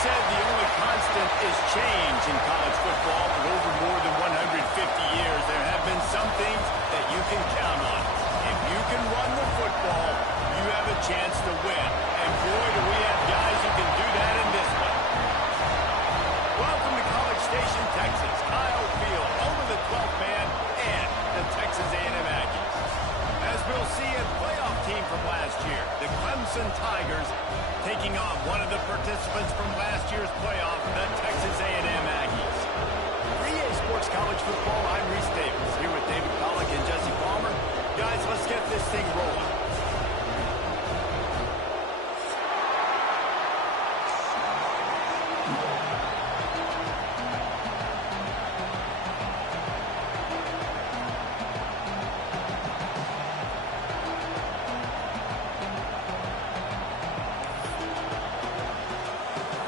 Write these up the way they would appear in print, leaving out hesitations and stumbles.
said the only constant is change in college football. For over more than 150 years, there have been some things that you can count on. If you can run the football, you have a chance to win. And boy, do we have guys who can do that in this one. Welcome to College Station, Texas. Kyle Field, home of the 12th man and the Texas A&M Aggies. As we'll see, a playoff team from last year, the Clemson Tigers, taking on one of the participants from last year's playoff, the Texas A&M Aggies. 3A Sports College Football, I'm Reese Davis, here with David Pollack and Jesse Palmer. Guys, let's get this thing rolling.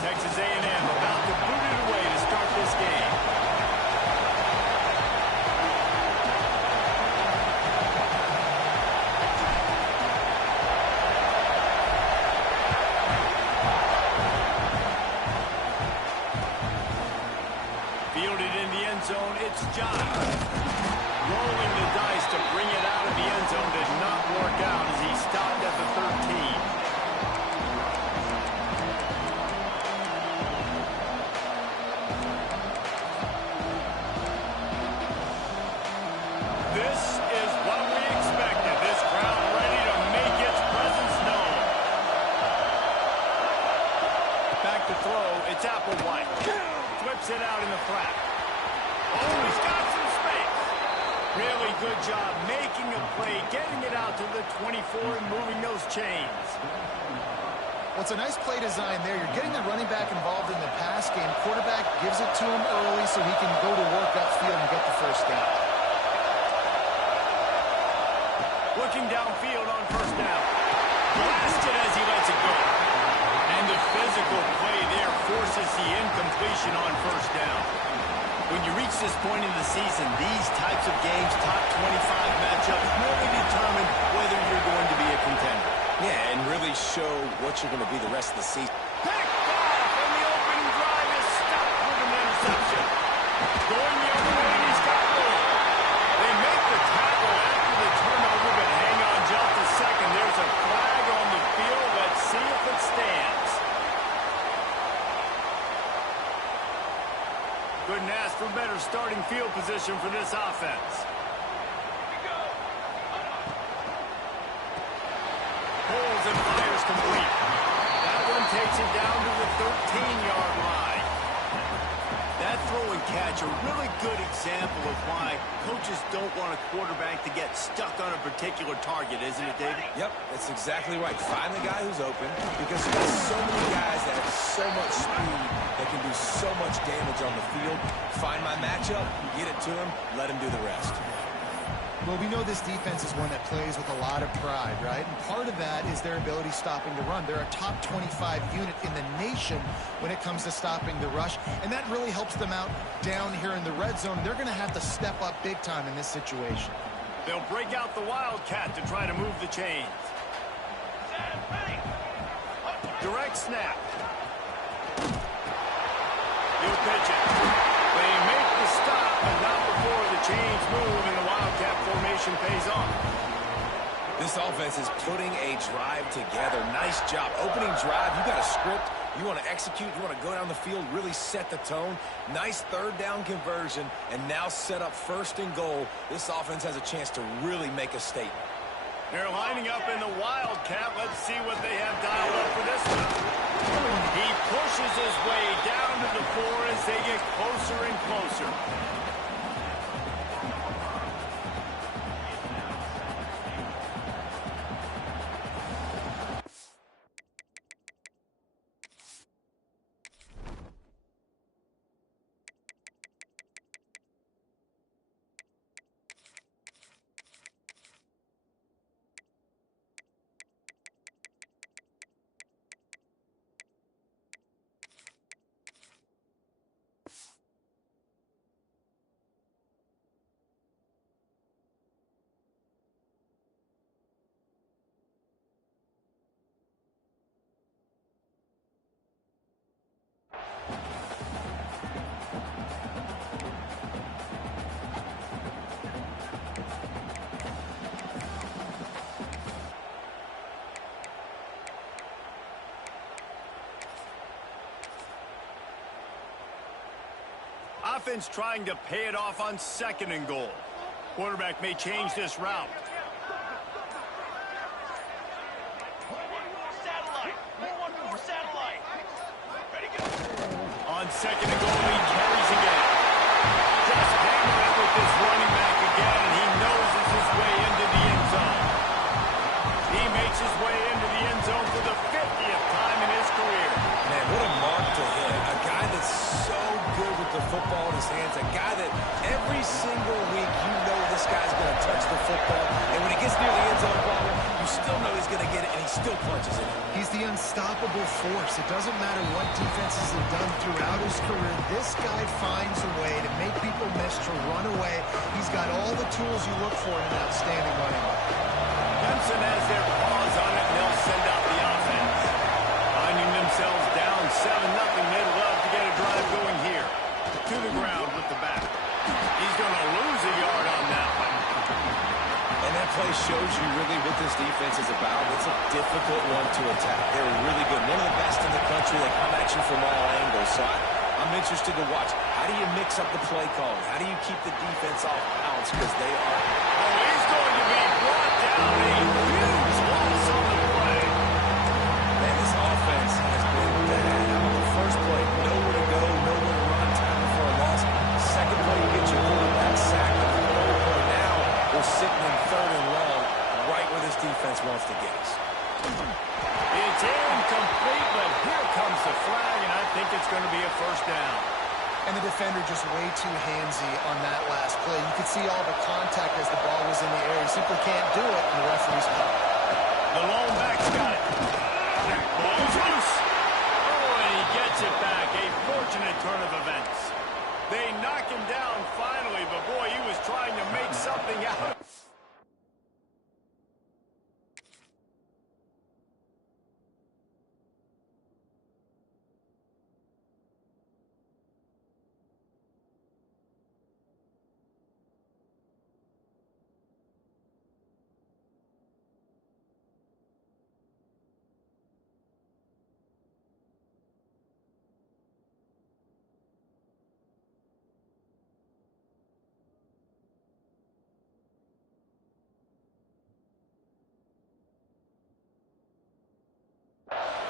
Texas A&M about to boot it away to start this game. Fielded in the end zone, it's John. Rolling the dice to bring it out of the end zone did not work out as he stopped at the 13. This is what we expected. This crowd ready to make its presence known. Back to throw. It's Applewhite. Flips it out in the flat. Oh, he's got some space. Really good job making a play, getting it out to the 24 and moving those chains. Well, it's a nice play design there. You're getting the running back involved in the pass game. Quarterback gives it to him early so he can go to work upfield and get the first down. Looking downfield on first down. Blasted as he lets it go. And the physical play there forces the incompletion on first down. When you reach this point in the season, these types of games, top 25 matchups, really determine whether you're going to be a contender. Yeah, and really show what you're going to be the rest of the season. Picked off, and the opening drive is stopped with an interception. Going the other way, and he's got room. They make the tackle after the turnover, but hang on just a second. There's a flag on the field. Let's see if it stands. Couldn't ask for better starting field position for this offense. Pulls and fires complete. That one takes it down to the 13-yard line. That throw and catch, a really good example of why coaches don't want a quarterback to get stuck on a particular target, isn't it, David? Yep, that's exactly right. Find the guy who's open because you got so many guys that have so much speed that can do so much damage on the field. Find my matchup, get it to him, let him do the rest. Well, we know this defense is one that plays with a lot of pride, right? And part of that is their ability stopping the run. They're a top 25 unit in the nation when it comes to stopping the rush, and that really helps them out down here in the red zone. They're going to have to step up big time in this situation. They'll break out the Wildcat to try to move the chains. Direct snap. He'll pitch it. They make the stop, but not before the chains move and the Wildcat formation pays off. This offense is putting a drive together. Nice job. Opening drive, you got a script. You want to execute. You want to go down the field, really set the tone. Nice third down conversion, and now set up first and goal. This offense has a chance to really make a statement. They're lining up in the Wildcat. Let's see what they have dialed up for this one. He pushes his way down to the floor as they get closer and closer. offense trying to pay it off on 2nd and goal. Quarterback may change this route. On 2nd and goal, he carries again. Just hammer it with this running back again, and he noses his way into the end zone. He makes his way into the end zone for the 50th time in his career. Man, what a mark to hit. A guy that's so good with the football in his hands. A guy that every single week you know this guy's going to touch the football. And when he gets near the end zone ball, you still know he's going to get it, and he still punches it. He's the unstoppable force. It doesn't matter what defenses have done throughout his career. This guy finds a way to make people miss, to run away. He's got all the tools you look for in an outstanding running back. Clemson has their paws on it, and they'll send out the offense. Finding themselves down 7-0, they'd love to get a drive going here. To the ground with the back. He's going to lose a yard on that one. And that play shows you really what this defense is about. It's a difficult one to attack. They're really good. One of the best in the country. They come at you from all angles. So I'm interested to watch. How do you mix up the play calling? How do you keep the defense off balance? Because they are... Oh, he's going to be brought down. A huge loss on the play. Man, this offense has been bad. How about the first play? Nowhere to go, nowhere to run, tackle for a loss. Second play, you get your quarterback sacked. And the third play now, we're sitting in 3rd and long, right where this defense wants to get us. It's incomplete, but here comes the flag, and I think it's going to be a first down. And the defender just way too handsy on that last play. You could see all the contact as the ball was in the air. He simply can't do it, and the referee's called. The lone back's got it. Ball's loose. Oh, and he gets it back. A fortunate turn of events. They knock him down finally, but boy, he was trying to make something out of it.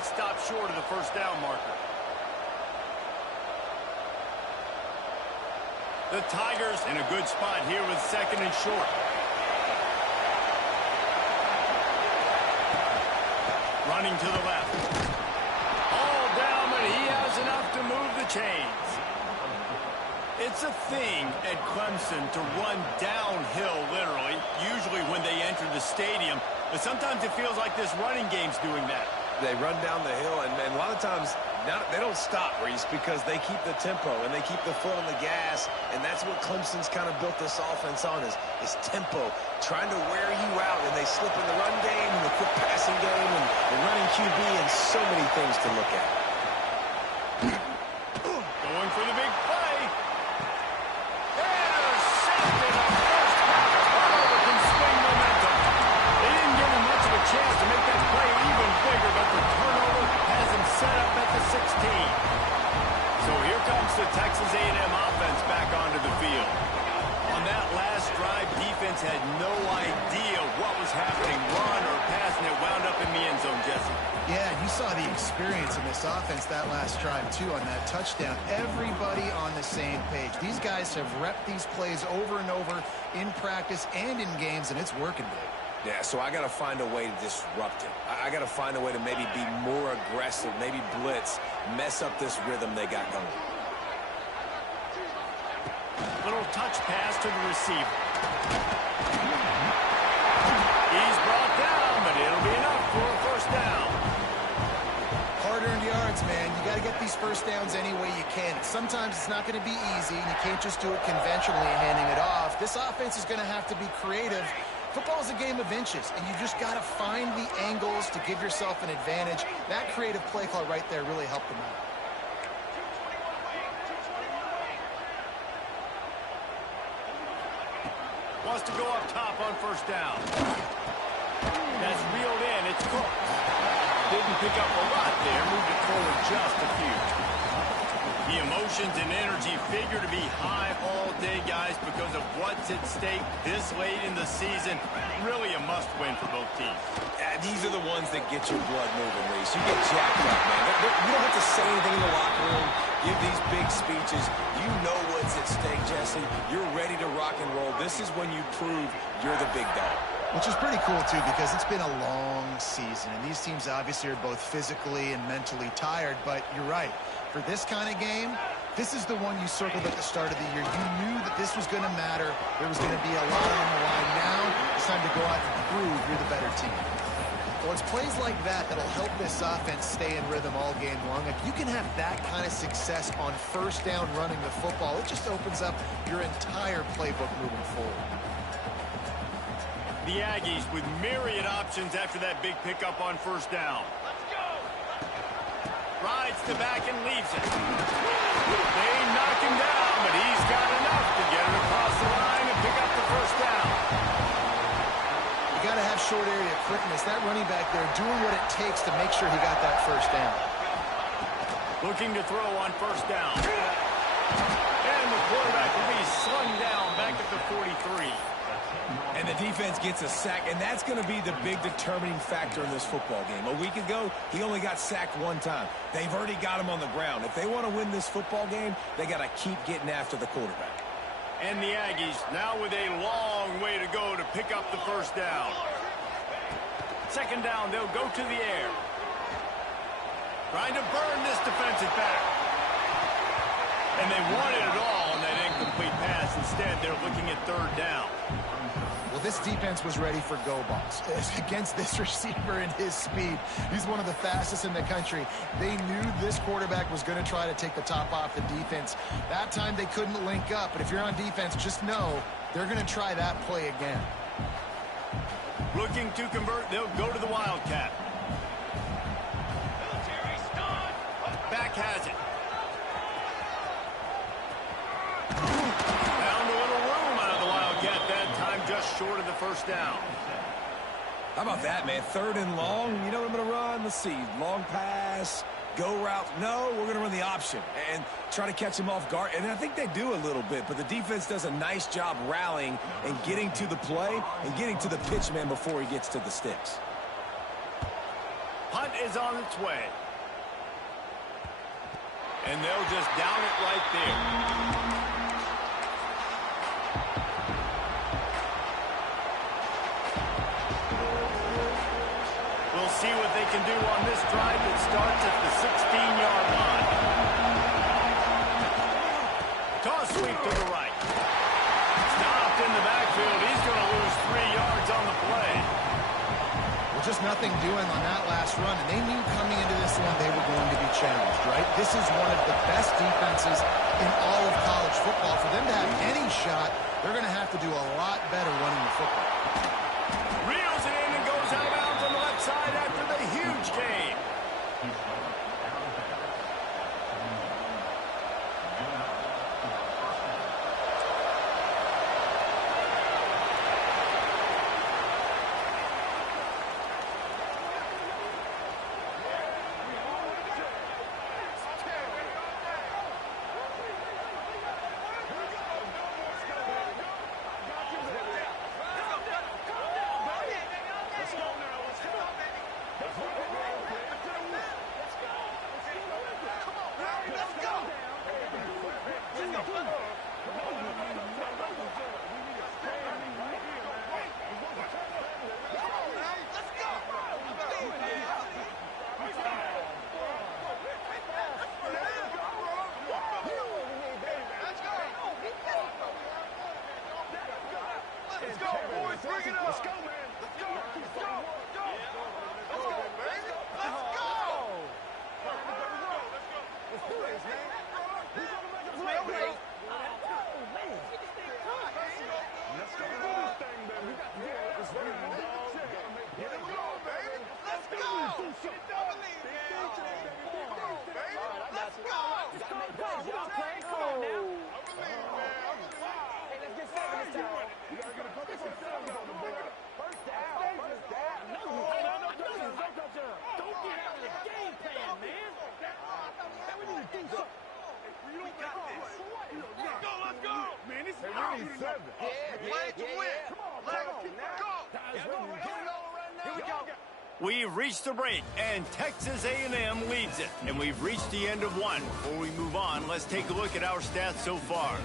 Stop short of the first down marker. The Tigers in a good spot here with 2nd and short. Running to the left. All down, but he has enough to move the chains. It's a thing at Clemson to run downhill, literally, usually when they enter the stadium. But sometimes it feels like this running game's doing that. They run down the hill, and a lot of times they don't stop, Reese, because they keep the tempo and they keep the foot on the gas, and that's what Clemson's kind of built this offense on is tempo, trying to wear you out, and they slip in the run game, and the quick passing game, and the running QB, and so many things to look at. Going for the big play. Intercepted on first half. Turnover can swing momentum. They didn't give him much of a chance to make that play even bigger, but the turnover has him set up at the 16. So here comes the Texas A&M offense back onto the field. On that last drive, defense had no idea what was happening, run or pass, and it wound up in the end zone, Jesse. Yeah, you saw the experience in this offense that last drive, too, on that touchdown. Everybody on the same page. These guys have repped these plays over and over in practice and in games, and it's working big. Yeah, so I got to find a way to disrupt it. I got to find a way to maybe be more aggressive, maybe blitz, mess up this rhythm they got going. Little touch pass to the receiver. He's brought down, but it'll be enough for a first down. Hard-earned yards, man. You got to get these first downs any way you can. Sometimes it's not going to be easy, and you can't just do it conventionally handing it off. This offense is going to have to be creative. Football is a game of inches, and you just got to find the angles to give yourself an advantage. That creative play call right there really helped them out. Wants to go up top on first down. That's reeled in. It's Cook. Didn't pick up a lot there. Moved it forward just a few. The emotions and energy figure to be high all day, guys, because of what's at stake this late in the season. Really a must-win for both teams. These are the ones that get your blood moving, Reese. You get jacked up, man. You don't have to say anything in the locker room, give these big speeches. You know what's at stake, Jesse. You're ready to rock and roll. This is when you prove you're the big dog. Which is pretty cool, too, because it's been a long season, and these teams obviously are both physically and mentally tired, but you're right. For this kind of game, this is the one you circled at the start of the year. You knew that this was going to matter. There was going to be a lot on the line. Now it's time to go out and prove you're the better team. Well, it's plays like that that'll help this offense stay in rhythm all game long. If you can have that kind of success on first down running the football, it just opens up your entire playbook moving forward. The Aggies with myriad options after that big pickup on first down. Rides the back and leaves it. They knock him down, but he's got enough to get it across the line and pick up the first down. You got to have short area quickness. That running back there doing what it takes to make sure he got that first down. Looking to throw on first down. And the quarterback will be slung down back at the 43. And the defense gets a sack, and that's going to be the big determining factor in this football game. A week ago, he only got sacked one time. They've already got him on the ground. If they want to win this football game, they got to keep getting after the quarterback. And the Aggies now with a long way to go to pick up the first down. Second down, they'll go to the air. Trying to burn this defensive back. And they wanted it all on that incomplete pass. Instead, they're looking at third down. Well, this defense was ready for go balls against this receiver and his speed. He's one of the fastest in the country. They knew this quarterback was going to try to take the top off the defense. That time they couldn't link up, but if you're on defense, just know they're going to try that play again. Looking to convert, they'll go to the Wildcat. Back has it. Found a little room out of the Wildcat that time, just short of the first down. How about that, man? Third and long. You know what I'm going to run? Let's see. Long pass, go route. No, we're going to run the option and try to catch him off guard. And I think they do a little bit, but the defense does a nice job rallying and getting to the play and getting to the pitch man before he gets to the sticks. Punt is on its way. And they'll just down it right there. We'll see what they can do on this drive that starts at the 16-yard line. Toss sweep to the right. Stopped in the backfield. He's going to lose 3 yards on the play. Well, just nothing doing on that last run, and they knew coming into this one they were going to be challenged, right? This is one of the best defenses in all of college football. For them to have any shot, they're going to have to do a lot better running the football. Reels it in and goes out of bounds on the left side after the huge gain. We've reached the break, and Texas A&M leads it. And we've reached the end of one. Before we move on, let's take a look at our stats so far.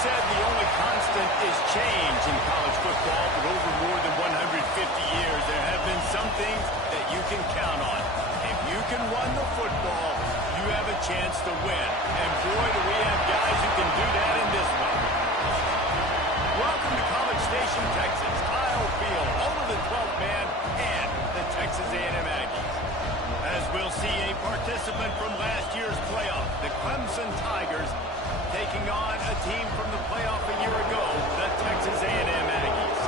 Said the only constant is change in college football, but over more than 150 years, there have been some things that you can count on. If you can run the football, you have a chance to win. And boy, do we have guys who can do that in this one. Welcome to College Station, Texas. Kyle Field, home of the 12th man, and the Texas A&M Aggies. As we'll see a participant from last year's playoff, the Clemson Tigers, taking on a team from the playoff a year ago, the Texas A&M Aggies.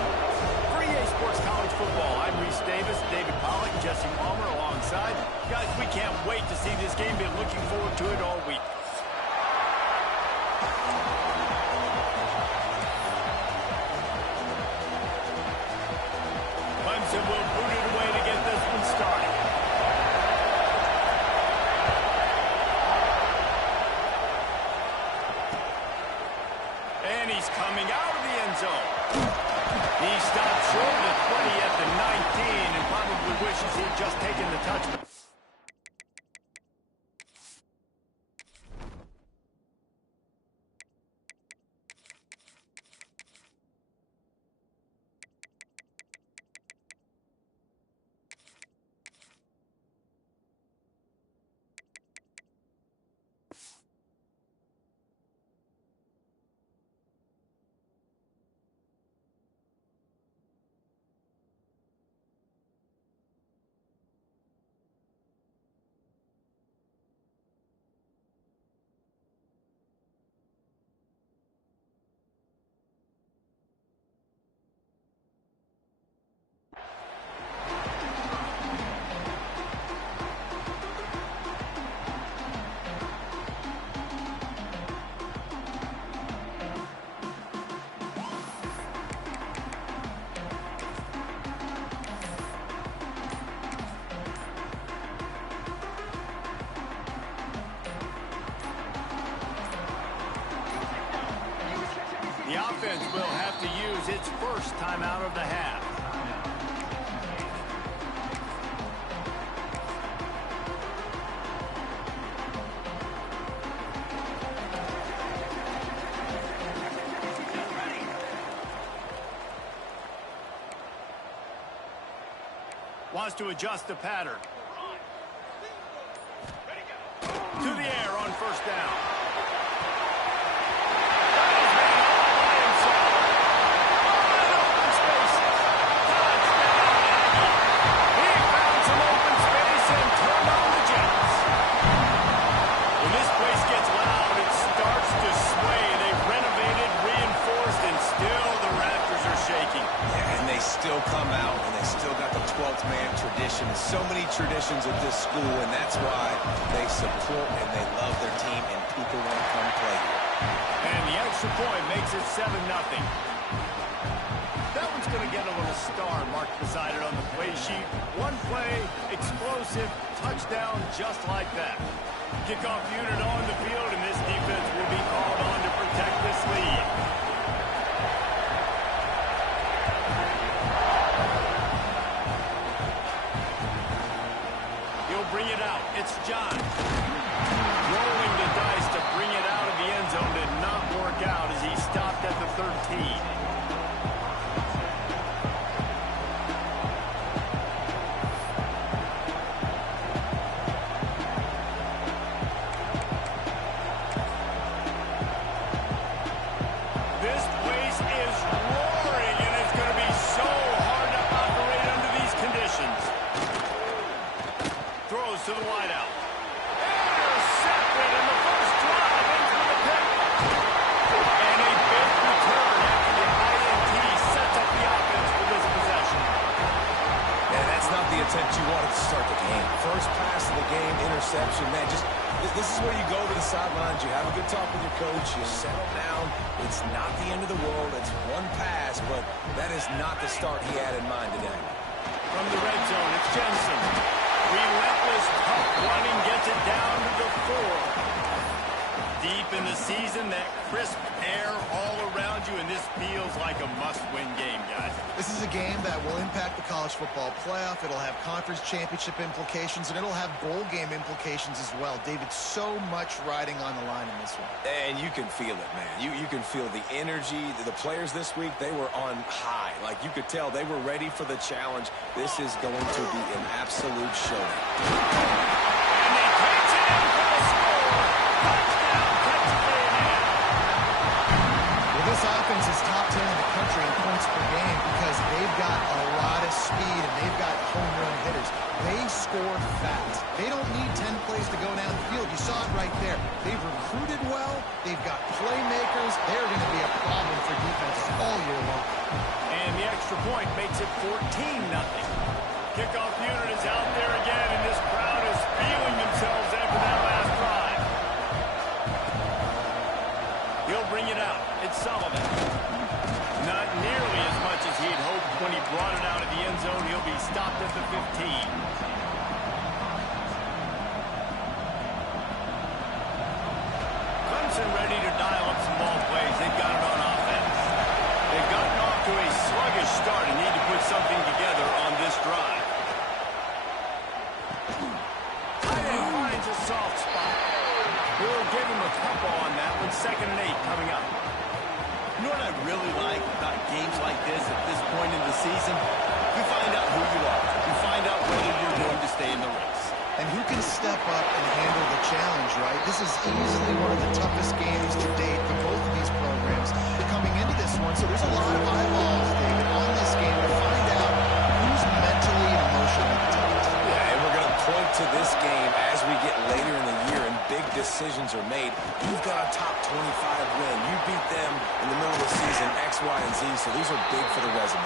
For EA Sports College Football, I'm Reese Davis, David Pollack, Jesse Palmer alongside. Guys, we can't wait to see this game. Been looking forward to it all week. Clemson will boot it away to get this one started. And he's coming out of the end zone. He stopped short of 20 at the 19 and probably wishes he'd just taken the touchdown. The offense will have to use its first timeout of the half. Wants to adjust the pattern. To the air on first down. Still come out, and they still got the 12th man tradition. So many traditions at this school, and that's why they support and they love their team, and people want to come play here. And the extra point makes it 7-0. That one's going to get a little star marked beside it on the play sheet. One play, explosive, touchdown just like that. Kickoff unit on the field, and this defense will be called on to protect this lead. He'll bring it out. It's John. Rolling the dice to bring it out of the end zone did not work out as he stopped at the 13. To the wideout. Intercepted in the first drive into the pick. And a big return after the INT sets up the offense for this possession. And that's not the attempt you wanted to start the game. First pass of the game, interception. Man, just this is where you go to the sidelines. You have a good talk with your coach. You settle down. It's not the end of the world. It's one pass, but that is not the start he had in mind today. From the red zone, it's Jensen. Relentless, tough running, gets it down to the 4. Deep in the season, that crisp air all around you, and this feels like a must-win game, guys. This is a game that will impact the college football playoff. It'll have conference championship implications, and it'll have bowl game implications as well. David, so much riding on the line in this one. And you can feel it, man. You can feel the energy. The players this week, they were on high. Like, you could tell they were ready for the challenge. This is going to be an absolute showdown. And they catch it in for the score. Touchdown, Texas A&M. Well, this offense is top 10 in the country in points per game because they've got a lot of speed and they've got home run hitters. They score fast. They don't need 10 plays to go down the field. You saw it right there. They've recruited well. They've got playmakers. They're going to be a problem for defenses all year long. And the extra point makes it 14-0. Kickoff unit is out there again, and this crowd is feeling themselves after that last drive. He'll bring it out. It's Sullivan. Not nearly as much as he'd hoped when he brought it out of the end zone. He'll be stopped at the 15. Clemson ready to dial up some ball plays. They've got it on offense. They've gotten off to a sluggish start and need to put something together on this drive. Tight end finds a soft spot. We'll give him a couple on that one. 2nd and 8 coming up. You know what I really like about games like this at this point in the season? You find out who you are. You find out whether you're going to stay in the race. And who can step up and handle the challenge, right? This is easily one of the toughest games to date for both of these programs coming into this one. So there's a lot of eyeballs, David, on this game to find out who's mentally and emotionally tight. Yeah, and we're going to point to this game as we get later in the year and big decisions are made. You've got a top 25 win. You beat them in the middle of the season, X, Y, and Z, so these are big for the resume.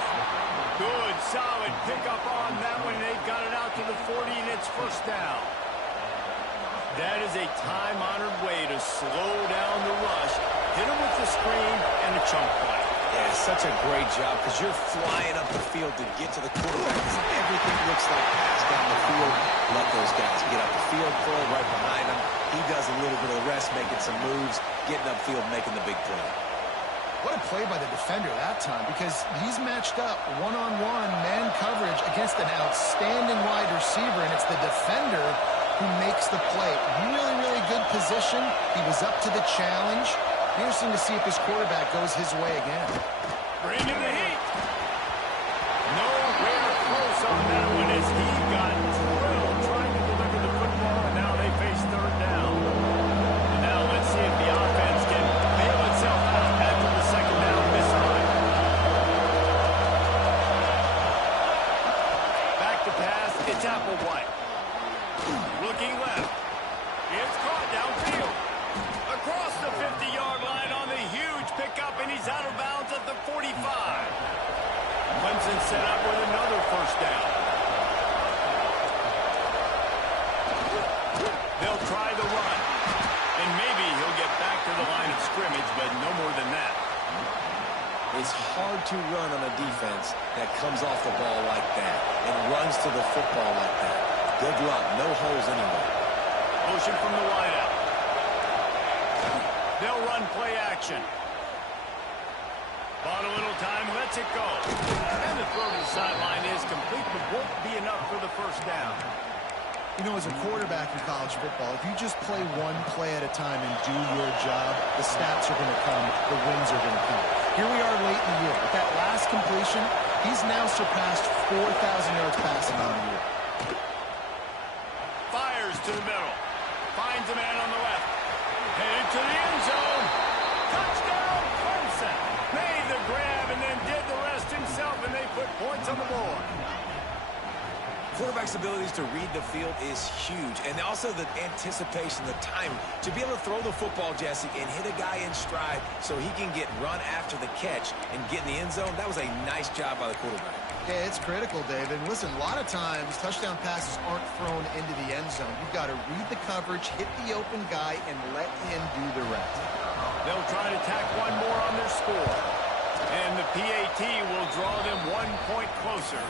Good, solid pickup on that one. They've got it out to the 40, and it's first down. That is a time-honored way to slow down the rush. Hit him with the screen and a chunk play. Yeah, such a great job because you're flying up the field to get to the quarterback. Everything looks like pass down the field. Let those guys get up the field, throw right behind him. He does a little bit of the rest, making some moves, getting upfield, making the big play. What a play by the defender that time, because he's matched up one-on-one man coverage against an outstanding wide receiver, and it's the defender who makes the play. Really, really good position. He was up to the challenge. Interesting to see if his quarterback goes his way again. Bring in the heat. Nowhere close on that one as he got drilled trying to deliver the football, and now they face 3rd down. And now let's see if the offense can bail itself out after the 2nd down misfire. Back to pass, it's Applewhite. Looking left. It's caught downfield. Across the 50-yard line on the huge pickup, and he's out of bounds at the 45. Clemson set up with another first down. They'll try the run, and maybe he'll get back to the line of scrimmage. but no more than that. It's hard to run on a defense that comes off the ball like that and runs to the football like that. Good luck. No holes anywhere. Motion from the wideout. They'll run play action. Bought a little time, lets it go. And the throw to the sideline is complete, but won't be enough for the first down. You know, as a quarterback in college football, if you just play one play at a time and do your job, the stats are going to come, the wins are going to come. Here we are late in the year. With that last completion, he's now surpassed 4,000 yards passing on the year. Fires to the middle. Finds a man on the left. Headed to the end zone. Touchdown, Clemson. Made the grab and then did the rest himself, and they put points on the board. Quarterback's abilities to read the field is huge, and also the anticipation, the time to be able to throw the football, Jesse, and hit a guy in stride so he can get run after the catch and get in the end zone. That was a nice job by the quarterback. Yeah, it's critical, David. Listen, a lot of times touchdown passes aren't thrown into the end zone. You've got to read the coverage, hit the open guy, and let him do the rest. They'll try to tack one more on their score. And the PAT will draw them 1 point closer.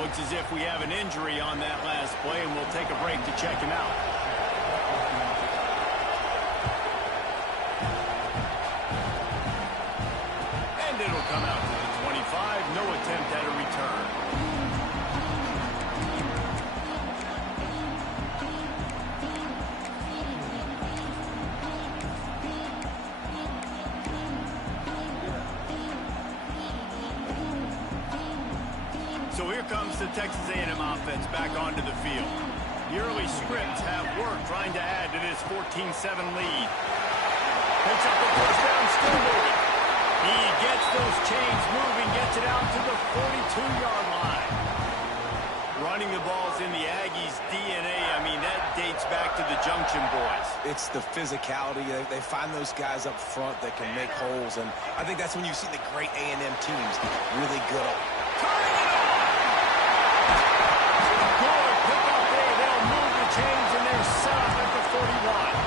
Looks as if we have an injury on that last play, and we'll take a break to check him out. And it'll come out to the 25. No attempt at a return. So here comes the Texas A&M offense back onto the field. The early scripts have worked trying to add to this 14-7 lead. Picks up the first down, still moving. He gets those chains moving, gets it out to the 42-yard line. Running the ball's in the Aggies' DNA. I mean, that dates back to the Junction Boys. It's the physicality. They find those guys up front that can make holes, and I think that's when you see the great A&M teams really good up. Turning it on! Good pickup there. They'll move the chains, and they're set up at the 41.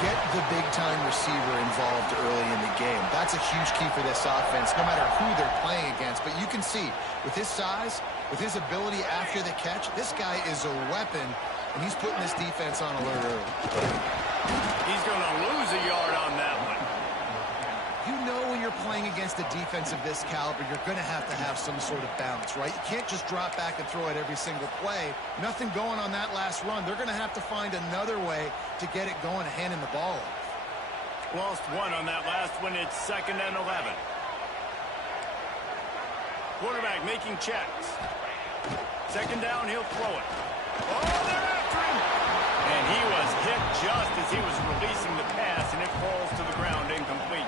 Get the big-time receiver involved early in the game. That's a huge key for this offense, no matter who they're playing against. But you can see, with his size, with his ability after the catch, this guy is a weapon, and he's putting this defense on alert early. He's going to lose a yard on that one. You know when you're playing against a defense of this caliber, you're going to have some sort of balance, right? You can't just drop back and throw it every single play. Nothing going on that last run. They're going to have to find another way to get it going and handing the ball off. Lost one on that last one. It's 2nd and 11. Quarterback making checks. 2nd down, he'll throw it. Oh, they're after him! And he was hit just as he was releasing the pass, and it falls to the ground incomplete.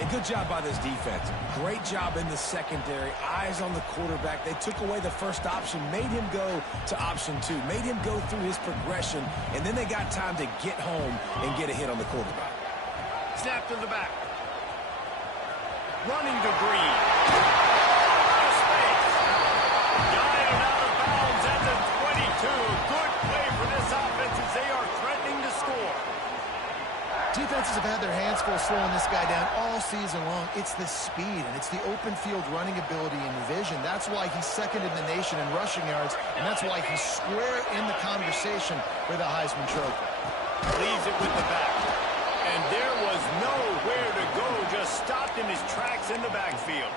And good job by this defense. Great job in the secondary. Eyes on the quarterback. They took away the first option, made him go to option 2, made him go through his progression, and then they got time to get home and get a hit on the quarterback. Snap to the back. Running to Green. Space. Guided out of bounds at the 22. Good play for this offense as they are threatening to score. Defenses have had their hands full slowing this guy down all season long. It's the speed, and it's the open field running ability and vision. That's why he's second in the nation in rushing yards, and that's why he's square in the conversation for the Heisman Trophy. Leaves it with the back. And there was nowhere to go, just stopped in his tracks in the backfield.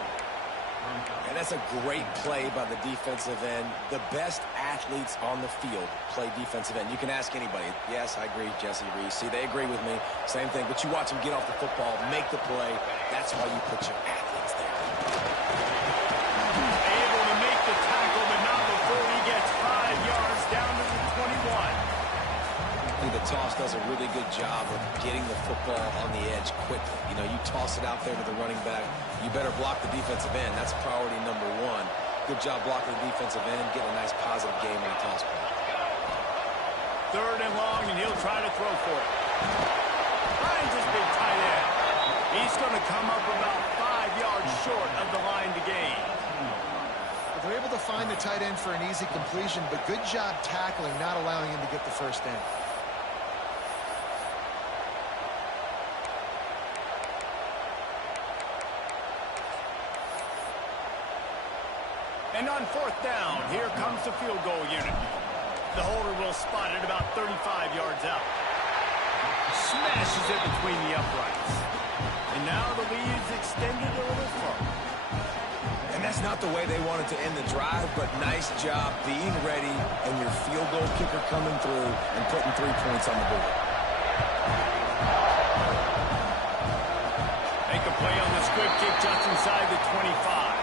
And that's a great play by the defensive end. The best athletes on the field play defensive end. You can ask anybody. Yes, I agree, Jesse Reese. See, they agree with me. Same thing. But you watch them get off the football, make the play. That's why you put your athletes there. Able to make the tackle, but not before he gets 5 yards down to the 21. I think the toss does a really good job of getting the football on the edge quickly. You know, you toss it out there to the running back. You better block the defensive end. That's priority number 1. Good job blocking the defensive end, getting a nice positive game on the toss play. 3rd and long, and he'll try to throw for it. Finds his big tight end. He's going to come up about 5 yards short of the line to gain. They're able to find the tight end for an easy completion, but good job tackling, not allowing him to get the first down. on fourth down. Here comes the field goal unit. The holder will spot it about 35 yards out. Smashes it between the uprights. And now the lead's extended a little further. And that's not the way they wanted to end the drive, but nice job being ready and your field goal kicker coming through and putting 3 points on the board. Make a play on the squib kick just inside the 25.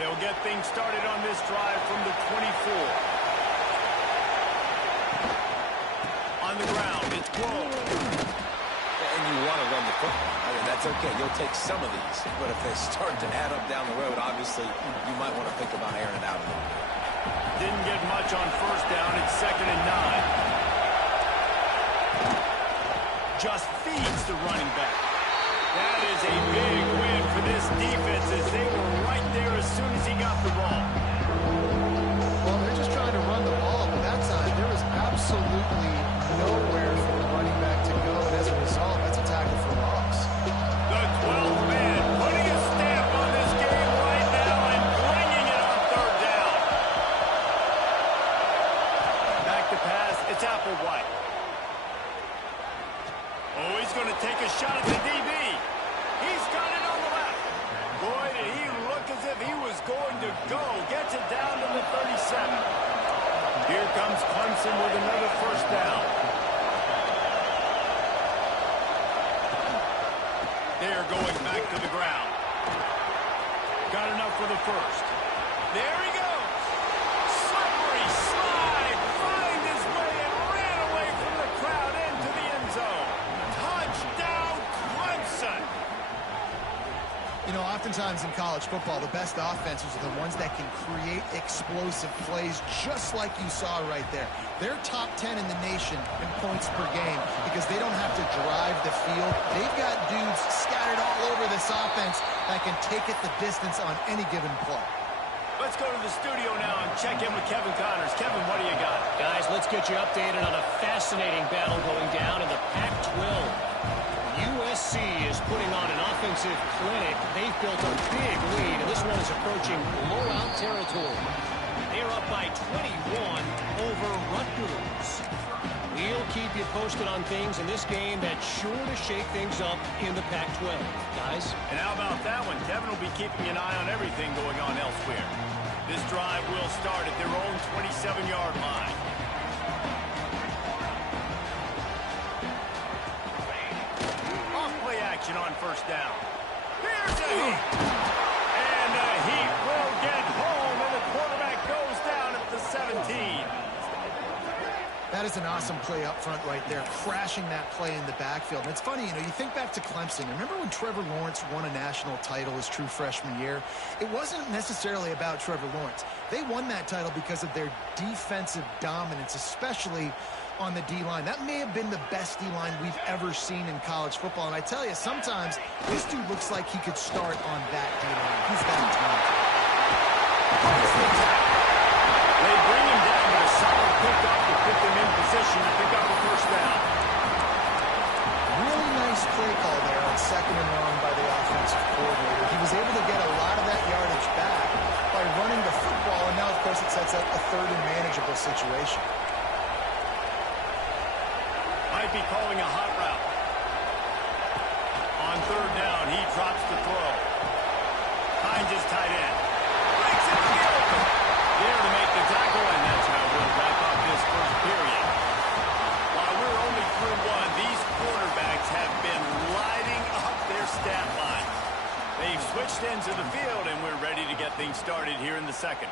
They'll get things started on this drive from the 24. On the ground, it's Blow. And you want to run the football. I mean, that's okay. You'll take some of these. But if they start to add up down the road, obviously, you might want to think about airing it out a little bit. Didn't get much on first down. It's 2nd and 9. Just feeds the running back. That is a big win for this defense as they were right there as soon as he got the ball. Well, they're just trying to run the ball, but that time there was absolutely nowhere for the running back to go, and as a result, that's a tackle for loss. The 12th man putting a stamp on this game right now and bringing it on third down. Back to pass, it's Applewhite. Oh, he's going to take a shot at the DB. He's got it on the left. Boy, did he look as if he was going to go. Gets it down to the 37. Here comes Clemson with another first down. They're going back to the ground. Got enough for the first. There he goes. Slippery slide. Find his way and ran away from the crowd into the end zone. Touchdown, Clemson. You know, oftentimes in college football, the best offenses are the ones that can create explosive plays just like you saw right there. They're top 10 in the nation in points per game because they don't have to drive the field. They've got dudes scattered all over this offense that can take it the distance on any given play. Let's go to the studio now and check in with Kevin Connors. Kevin, what do you got? Guys, let's get you updated on a fascinating battle going down in the Pac-12. USC is putting on an offensive clinic. They've built a big lead, and this one is approaching blowout territory. They're up by 21 over Rutgers. We'll keep you posted on things in this game that's sure to shake things up in the Pac-12. Guys? And how about that one? Kevin will be keeping an eye on everything going on elsewhere. This drive will start at their own 27-yard line. Off-play action on first down. Here's a heat. And a heat will get home, and the quarterback goes down at the 17. That is an awesome play up front right there, crashing that play in the backfield. And it's funny, you know, you think back to Clemson. Remember when Trevor Lawrence won a national title his true freshman year? It wasn't necessarily about Trevor Lawrence. They won that title because of their defensive dominance, especially on the D-line. That may have been the best D-line we've ever seen in college football. And I tell you, sometimes this dude looks like he could start on that D-line. He's that talented. They bring him down to a solid pickup to put them in position to pick up a first down. Really nice play call there on 2nd and long by the offensive coordinator. He was able to get a lot of that yardage back by running the football, and now, of course, it sets up a third and manageable situation. Might be calling a hot route. On third down, he drops the throw. Finds his tight end. Breaks it to the open. There to make the tackle, and that's how we'll wrap up this first period. While we're only through one, these quarterbacks have been lighting up their stat line. ends of the field, and we're ready to get things started here in the second.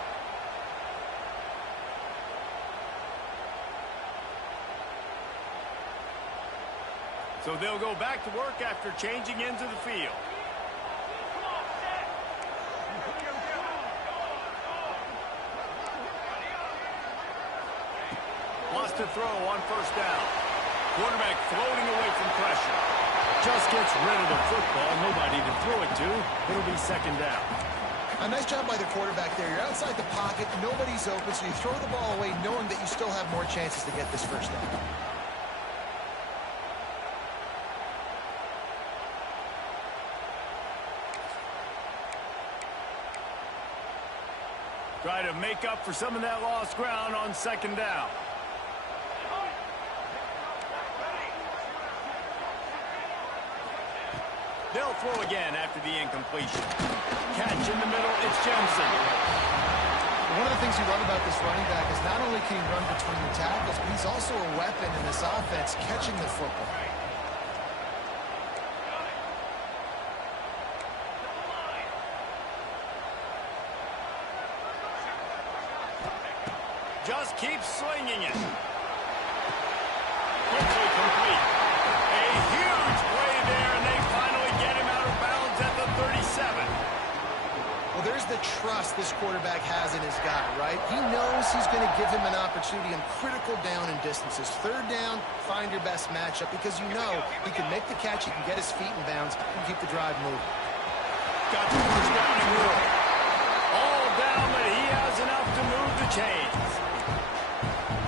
So they'll go back to work after changing ends of the field. Lost to throw on first down. Quarterback floating away from pressure. Just gets rid of the football. Nobody to throw it to. It'll be second down. A nice job by the quarterback there. You're outside the pocket. Nobody's open, so you throw the ball away knowing that you still have more chances to get this first down. Try to make up for some of that lost ground on second down. They'll throw again after the incompletion. Catch in the middle, it's Jensen. One of the things you love about this running back is not only can he run between the tackles, but he's also a weapon in this offense, catching the football. Just keep slinging it. Quickly complete. A huge play there, and they finally get him out of bounds at the 37. Well, there's the trust this quarterback has in his guy, right? He knows he's going to give him an opportunity in critical down and distances. Third down, find your best matchup because you know he can make the catch, he can get his feet in bounds, and keep the drive moving. Got the first down and more. All down, but he has enough to move the chains.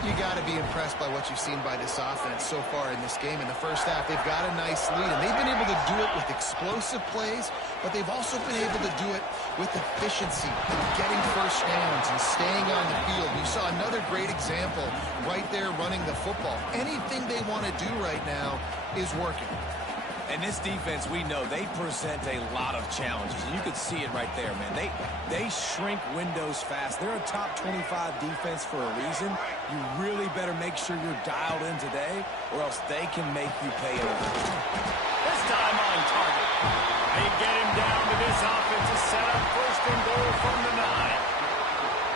You got to be impressed by what you've seen by this offense so far in this game. In the first half, they've got a nice lead, and they've been able to do it with explosive plays, but they've also been able to do it with efficiency, getting first downs and staying on the field. You saw another great example right there running the football. Anything they want to do right now is working. And this defense, we know, they present a lot of challenges. And you could see it right there, man. They shrink windows fast. They're a top 25 defense for a reason. You really better make sure you're dialed in today, or else they can make you pay it off. This time on target. They get him down to this offensive setup. First and goal from the 9.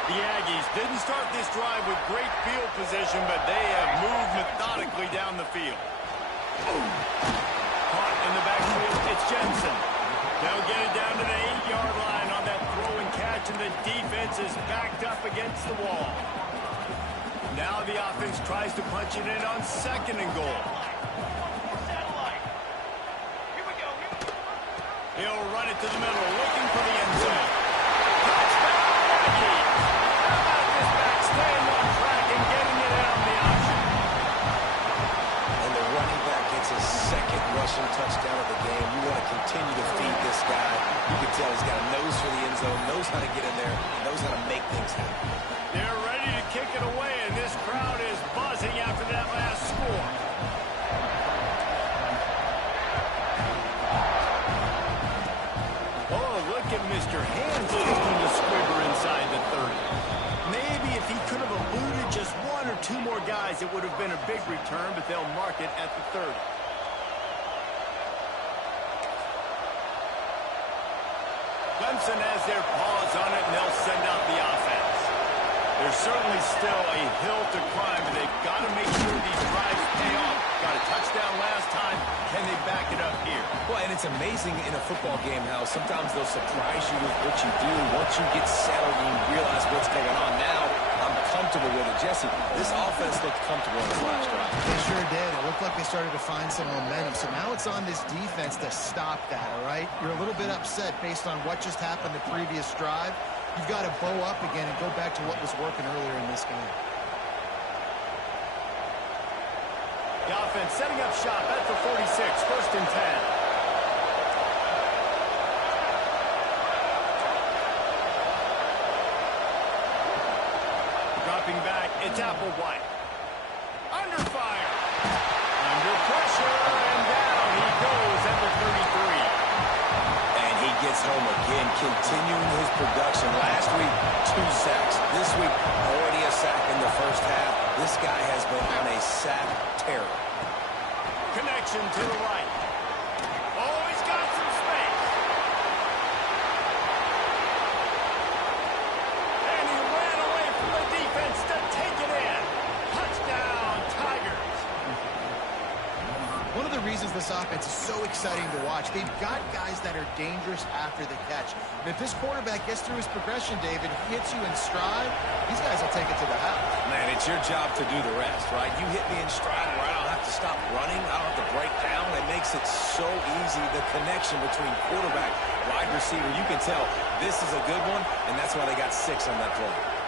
The Aggies didn't start this drive with great field position, but they have moved methodically down the field. Caught in the backfield, it's Jensen. They'll get it down to the 8-yard line on that throw and catch, and the defense is backed up against the wall. Now the offense tries to punch it in on second and goal. He'll run it to the middle, looking for the end zone. Touchdown, Aggies! How about this back staying on track and getting it out on the option? And the running back gets his second rushing touchdown of the game. You want to continue to feed this guy. You can tell he's got a nose for the end zone, knows how to get in there, knows how to make things happen. They're ready to kick it away, and this crowd is buzzing after that last score. Oh, look at Mr. Hands taking the squibber inside the 30. Maybe if he could have eluded just one or two more guys, it would have been a big return, but they'll mark it at the 30. Clemson has their paws on it, and they'll send out the offense. There's certainly still a hill to climb, but they've got to make sure these drives pay off. Got a touchdown last time. Can they back it up here? Well, and it's amazing in a football game how sometimes they'll surprise you with what you do. Once you get settled and you realize what's going on now, I'm comfortable with it. Jesse, this offense looked comfortable in this last drive. They sure did. It looked like they started to find some momentum. So now it's on this defense to stop that, all right? You're a little bit upset based on what just happened the previous drive. You've got to bow up again and go back to what was working earlier in this game. The offense setting up shop at the 46, first and 10. Dropping back, it's Applewhite. Under fire. Under pressure, and down he goes at the 33. And he gets home again, continuing his production. Last week, 2 sacks. This week, already a sack in the first half. This guy has been on a sack terror. Connection to the right. Oh, he's got some space. reasons this offense is so exciting to watch. They've got guys that are dangerous after the catch. And if this quarterback gets through his progression, David, hits you in stride, these guys will take it to the house. Man, it's your job to do the rest, right? You hit me in stride where I don't have to stop running. I don't have to break down. It makes it so easy, the connection between quarterback, wide receiver. You can tell this is a good one, and that's why they got 6 on that play.